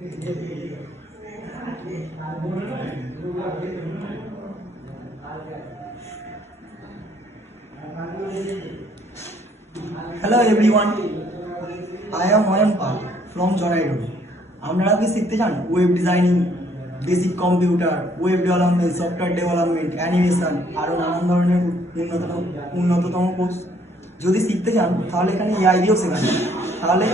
Hello everyone, I am Mayan Pal from Jonairo. আপনারা কি শিখতে চান web designing, basic computer, web development, software development, animation আরও নানান ধরনের উন্নততম কোর্স যদি শিখতে চান তাহলে এখানে এআই দিয়েও শেখানো। তাহলে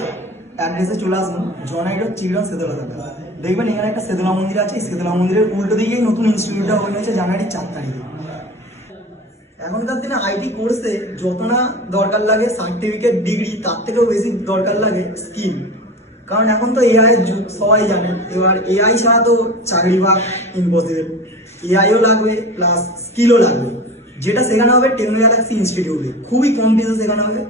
অ্যাড্রেসে চলে আসুন জনাইরো চিলড্রেন সেদলা দাদা। দেখবেন এখানে একটা সেদলা মন্দির আছে, সেদলা মন্দিরের উল্টো দিকেই নতুন ইনস্টিটিউটটা ওপেন হয়েছে জানুয়ারির 4 তারিখে। এখনকার দিনে আইটি কোর্সে যত না দরকার লাগে সার্টিফিকেট ডিগ্রি, তার থেকেও বেশি দরকার লাগে স্কিল। কারণ এখন তো এআই এর যুগ, সবাই জানে। এবার এআই ছাড়া তো চাকরি পাওয়া ইম্পসিবল। এআইও লাগবে প্লাস স্কিলও লাগবে, যেটা শেখানো হবে টেকনো গ্যালাক্সি ইনস্টিটিউটে। খুবই কম ফিসে শেখানো হবে,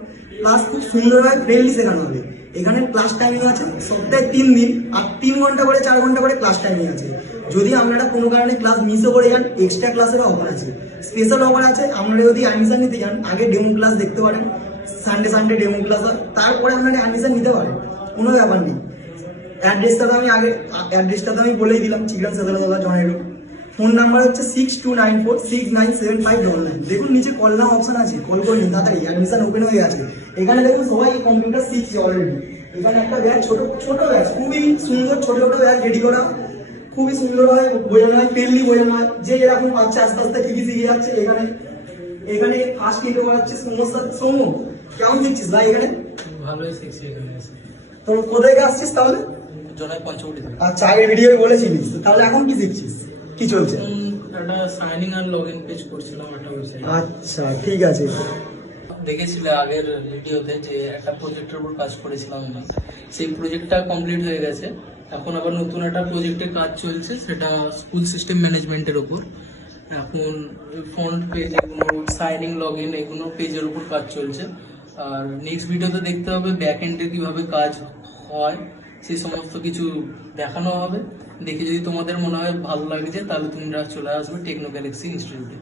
প্লাস খুব সুন্দরভাবে ফ্রেন্ডলি শেখানো হবে। এখানে ক্লাস টাইমিং আছে সপ্তাহে 3 দিন, আর 3 ঘন্টা করে 4 ঘন্টা করে ক্লাস টাইমিং আছে। যদি আপনারা কোনো কারণে ক্লাস মিসও করে যান, এক্সট্রা ক্লাসেরও অফার আছে, স্পেশাল অফার আছে। আপনারা যদি অ্যাডমিশন নিতে চান আগে ডেমো ক্লাস দেখতে পারেন, সানডে ডেমো ক্লাস হয়, তারপরে আপনারা অ্যাডমিশন নিতে পারেন, কোনো ব্যাপার নেই। অ্যাড্রেসটা তো আমি বলেই দিলাম, চিলড্রেন সেদলা দাদা জনাইরো। ফোন নাম্বার হচ্ছে 6294697599। দেখুন নিচে কল নাও অপশন আছে, কল করে নিন তাড়াতাড়ি, অ্যাডমিশন ওপেন হয়ে গেছে। এখানে দেখুন সবাই কম্পিউটার শিখছে অলরেডি। এখানে একটা ব্যাচ, ছোট ব্যাচ, খুবই সুন্দর ছোট ব্যাচ রেডি করা, খুবই সুন্দর হয়, বোঝানো হয়, ফ্রেন্ডলি বোঝানো হয়। যে এরকম পাচ্ছে আস্তে আস্তে কি শিখে যাচ্ছে। এখানে ফার্স্ট ইন্টো করাচ্ছে সৌম্য। কেমন শিখছিস ভাই? এখানে ভালোই শিখছি এখানে এসে। তো কোথায় আসছিস তাহলে? জনাই পঞ্চবটি থেকে। আচ্ছা, আগের ভিডিও বলেছিলিস, তাহলে এখন কি শিখছিস, কি চলছে? একটা সাইনিং আর লগইন পেজ করছিলাম একটা ওয়েবসাইট। আচ্ছা ঠিক আছে। দেখেছিলে আগের ভিডিওতে যে একটা প্রজেক্টের উপর কাজ করেছিলাম আমি, সেই প্রজেক্টটা কমপ্লিট হয়ে গেছে। এখন আবার নতুন একটা প্রজেক্টে কাজ চলছে, সেটা স্কুল সিস্টেম ম্যানেজমেন্টের উপর। এখন ফ্রন্ট পেজ এগুলো, সাইনিং লগইন এগুলো পেজের উপর কাজ চলছে। আর নেক্সট ভিডিওতে দেখতে হবে ব্যাক এন্ডে কিভাবে কাজ হয়, সেই সমস্ত কিছু দেখানো হবে। দেখে যদি তোমাদের মনে হয় ভালো লাগছে তাহলে তোমরা চলে আসবে টেকনো গ্যালাক্সি ইনস্টিটিউটে।